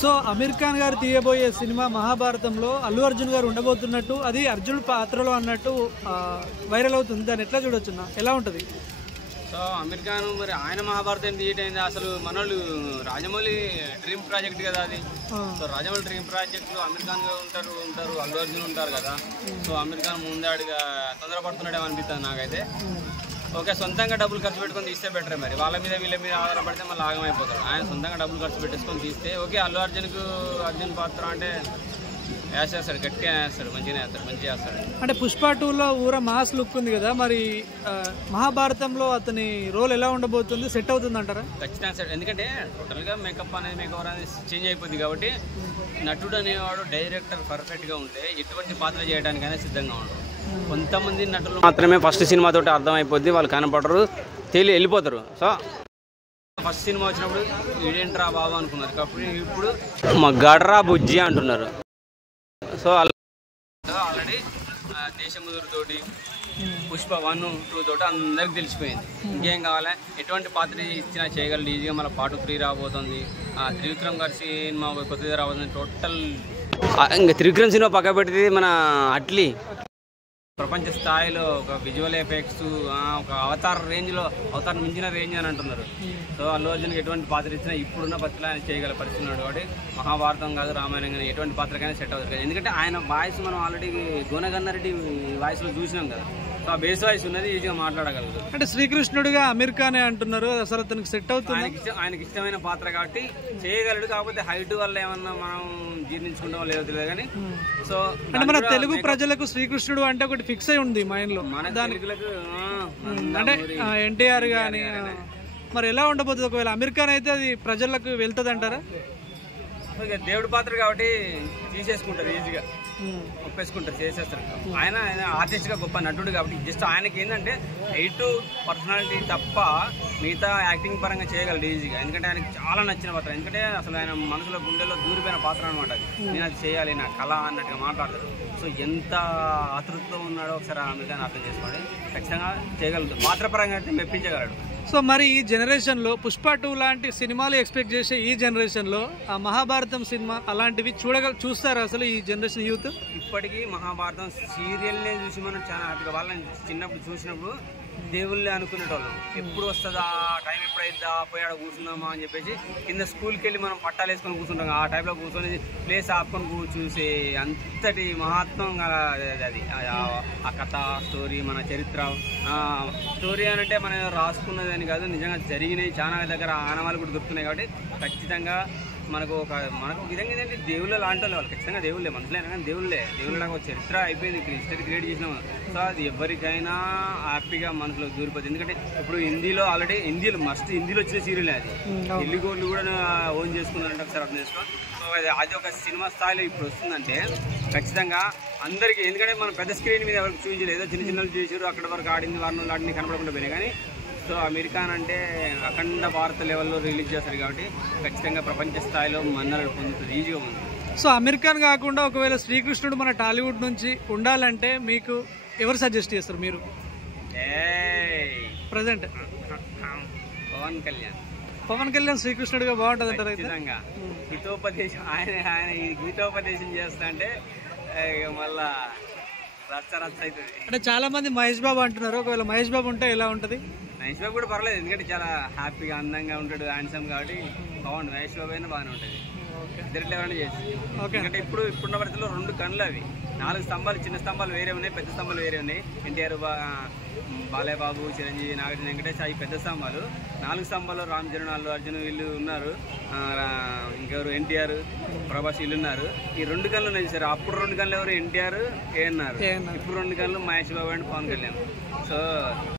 So Aamir Khan గారు తీయబోయే cinema మహాభారతంలో అల్లు అర్జున్ గారు ఉండబోతున్నట్టు, అది అర్జున్ పాత్రలో అన్నట్టు వైరల్ అవుతుంది. దాన్ని ఎట్లా చూడొచ్చు, ఎలా ఉంటుంది? సో అమీర్ ఖాన్ మరి ఆయన మహాభారతం తీయటైంది. అసలు మనోళ్ళు రాజమౌళి డ్రీమ్ ప్రాజెక్ట్ కదా అది. సో రాజమౌళి డ్రీమ్ ప్రాజెక్ట్ లో అమీర్ ఖాన్ ఉంటారు, అల్లు అర్జున్ ఉంటారు కదా. సో అమీర్ ఖాన్ ముందాడిగా తొందరపడుతున్నాడేమో అనిపిస్తుంది నాకైతే. ఓకే, సొంతంగా డబ్బులు ఖర్చు పెట్టుకొని తీస్తే బెటర్. మరి వాళ్ళ మీద వీళ్ళ మీద ఆధారపడితే మళ్ళీ ఆగమైపోతాడు. ఆయన సొంతంగా డబ్బులు ఖర్చు పెట్టేసుకొని తీస్తే ఓకే. అర్జున్ పాత్ర అంటే వేసేస్తాడు, గట్టిగా వేస్తాడు, మంచిగా వేస్తాడు, మంచిగా వేస్తాడు. అంటే పుష్ప 2లో ఊర మాస్ లుక్ ఉంది కదా, మరి మహాభారతంలో అతని రోల్ ఎలా ఉండబోతుంది? సెట్ అవుతుంది అంటారా? ఖచ్చితంగా సెట్. ఎందుకంటే టోటల్గా మేకప్ అనేది చేంజ్ అయిపోద్ది కాబట్టి నటుడు అనేవాడు డైరెక్టర్ పర్ఫెక్ట్గా ఉంటే ఎటువంటి పాత్ర చేయడానికైనా సిద్ధంగా ఉండరు. కొంతమంది నటులు మాత్రమే ఫస్ట్ సినిమాతో అర్థమైపోద్ది, వాళ్ళు కనపడరు, వెళ్ళిపోతారు. సో ఫస్ట్ సినిమా వచ్చినప్పుడు ఇదేంట్రా బాబు అనుకున్నారు, కాబట్టి ఇప్పుడు మా గడ్రా బుజ్జి అంటున్నారు. సో ఆల్రెడీ దేశముదురుతోటి పుష్ప 1, 2 తోటి అందరికి తెలిసిపోయింది. ఇంకేం కావాలి, ఎటువంటి పాత్ర ఇచ్చినా చేయగలరు ఈజీగా. మళ్ళీ పార్ట్ 3 రాబోతుంది. త్రివిక్రమ్ గారి సినిమా కొత్తగా రాబోతుంది. టోటల్ ఇంకా త్రివిక్రమ్ సినిమా పక్క పెడితే మన అట్లీ ప్రపంచ స్థాయిలో ఒక విజువల్ ఎఫెక్ట్స్, ఒక అవతార్ మించిన రేంజ్ అని అంటున్నారు. సో అల్లు అర్జున్కి ఎటువంటి పాత్ర ఇచ్చినా ఇప్పుడున్న పరిస్థితులు ఆయన చేయగల పరిస్థితి ఉన్నాడు. కాబట్టి మహాభారతం కాదు, రామాయణం కానీ ఎటువంటి పాత్రకైనా సెట్ అవుతుంది. ఎందుకంటే ఆయన వాయిస్ మనం ఆల్రెడీ గోనగన్నారెడ్డి వాయిస్లో చూసినాం కదా. సో ఆ బేస్ వాయిస్ ఉన్నది, ఈజీగా మాట్లాడగలదు. అంటే శ్రీకృష్ణుడిగా అమీర్ ఖాన్ అంటున్నారు, అసలు అతనికి సెట్ అవుతుంది? ఆయనకి ఇష్టమైన పాత్ర కాబట్టి చేయగలడు. కాకపోతే హైట్ వల్ల ఏమన్నా మనం జీర్ణించుకుంటామో లేదో తెలియదు కానీ. సో అంటే మన తెలుగు ప్రజలకు శ్రీకృష్ణుడు అంటే ఒకటి ఫిక్స్ అయి ఉంది మైండ్ లో. అంటే ఎన్టీఆర్ గాని, మరి ఎలా ఉండబోతుంది ఒకవేళ అమీర్ ఖాన్ అయితే అది ప్రజలకు వెళ్తుంది అంటారా? దేవుడి పాత్ర కాబట్టి తీసేసుకుంటారు, ఈజీగా ఒప్పేసుకుంటారు, చేసేస్తారు. ఆయన ఆర్టిస్ట్ గా గొప్ప నటుడు కాబట్టి జస్ట్ ఆయనకి ఏంటంటే హైట్, పర్సనాలిటీ తప్ప మిగతా యాక్టింగ్ పరంగా చేయగలడు ఈజీగా. ఎందుకంటే ఆయనకి చాలా నచ్చిన పాత్ర. ఎందుకంటే అసలు ఆయన మనసులో గుండెలో దూరిపోయిన పాత్ర అనమాట అది. నేను అది చేయాలి, నా కళ అన్నట్టుగా మాట్లాడతారు. సో ఎంత ఆతృతతో ఉన్నాడో ఒకసారి అమీర్ ఖాన్ అర్థం చేసుకోండి. ఖచ్చితంగా చేయగలదు, పాత్ర పరంగా అయితే మెప్పించగలడు. సో మరి ఈ జనరేషన్లో పుష్ప 2 లాంటి సినిమాలు ఎక్స్పెక్ట్ చేసే ఈ జనరేషన్లో ఆ మహాభారతం సినిమా అలాంటివి చూస్తారా అసలు ఈ జనరేషన్ యూత్? ఇప్పటికీ మహాభారతం సీరియల్నే చూసి మనం చాలా హ్యాపీగా, వాళ్ళని చిన్నప్పుడు చూసినప్పుడు దేవుళ్ళే అనుకునేటోళ్ళం. ఎప్పుడు వస్తుందా, టైం ఎప్పుడైద్దా, పోయాడ కూర్చుందామా అని చెప్పేసి కింద స్కూల్కి వెళ్ళి మనం పట్టాలు వేసుకొని కూర్చుంటాం. ఆ టైంలో కూర్చొని ప్లేస్ ఆపుకొని చూసే అంతటి మహాత్మం అది. ఆ కథ, స్టోరీ, మన చరిత్ర. స్టోరీ అని అంటే మనం రాసుకున్నది అని కాదు, నిజంగా జరిగినాయి. చాలా దగ్గర ఆనవాళ్ళు కూడా దొరుకుతున్నాయి. కాబట్టి ఖచ్చితంగా మనకు విధంగా ఏంటంటే దేవుళ్ళ లాంటి వాళ్ళు ఖచ్చితంగా దేవుళ్ళే, మనుషులైనా కానీ దేవుళ్ళలాగా ఒక చరిత్ర అయిపోయింది. హిస్టరీ క్రియేట్ చేసినాం. సో అది ఎవరికైనా హ్యాపీగా మనసులో దూరిపోతుంది. ఎందుకంటే ఇప్పుడు హిందీలో హిందీలో వచ్చిన సీరియల్ అది. ఎల్లిగోళ్ళు కూడా ఓన్ చేసుకున్నారంటే ఒకసారి అర్థం చేసుకో. సో అది ఒక సినిమా స్థాయిలో ఇప్పుడు వస్తుందంటే ఖచ్చితంగా అందరికీ. ఎందుకంటే మనం పెద్ద స్క్రీన్ మీద ఎవరికి చూపించలేదు, చిన్న చిన్నలు చేసారు, అక్కడ వరకు ఆడింది, వారిని ఆడింది కనపడకుండా పోయినాయి. కానీ సో అమీర్ ఖాన్ అంటే అఖండ భారత లెవెల్లో రిలీజ్ చేస్తారు కాబట్టి ఖచ్చితంగా ప్రపంచ స్థాయిలో మన్నలు పొందుతుంది, ఈజీగా ఉంది. సో అమీర్ ఖాన్ కాకుండా ఒకవేళ శ్రీకృష్ణుడు మన టాలీవుడ్ నుంచి ఉండాలంటే మీకు ఎవరు సజెస్ట్ చేస్తారు? మీరు ప్రజెంట్ పవన్ కళ్యాణ్ శ్రీకృష్ణుడిగా బాగుంటుంది అంటారు? ఖచ్చితంగా గీతోపదేశం ఆయన గీతోపదేశం చేస్తా అంటే మళ్ళా రచ్చ అవుతుంది. అంటే చాలా మంది మహేష్ బాబు అంటున్నారు, ఒకవేళ మహేష్ బాబు ఉంటే ఎలా ఉంటుంది? మహేష్ బాబు కూడా పర్లేదు, ఎందుకంటే చాలా హ్యాపీగా అందంగా ఉంటాడు, హ్యాండ్సమ్ కాబట్టి బాగుంటుంది. మహేష్ బాబు అయినా బాగానే ఉంటుంది. ఇద్దరిలో ఎవరైనా చేసి. ఎందుకంటే ఇప్పుడున్న పరిస్థితుల్లో 2 కన్నులు అవి, 4 స్తంభాలు, చిన్న స్తంభాలు వేరే ఉన్నాయి, పెద్ద స్తంభాలు వేరే ఉన్నాయి. ఎన్టీఆర్, బాలయ్య బాబు, చిరంజీవి, నాగార్జున, వెంకటేష్, అవి పెద్ద స్తంభాలు. 4 స్తంభాలు రామ్ చరణ్, అల్లు అర్జున్ వీళ్ళు ఉన్నారు. ఇంకెవరు, ఎన్టీఆర్, ప్రభాస్ వీళ్ళు ఉన్నారు. ఈ 2 కన్నులు ఉన్నాయి సార్. అప్పుడు 2 కన్నులు ఎవరు, ఎన్టీఆర్, ఏఎన్ఆర్. ఇప్పుడు 2 కన్నులు మహేష్ బాబు అండ్ పవన్ కళ్యాణ్. సో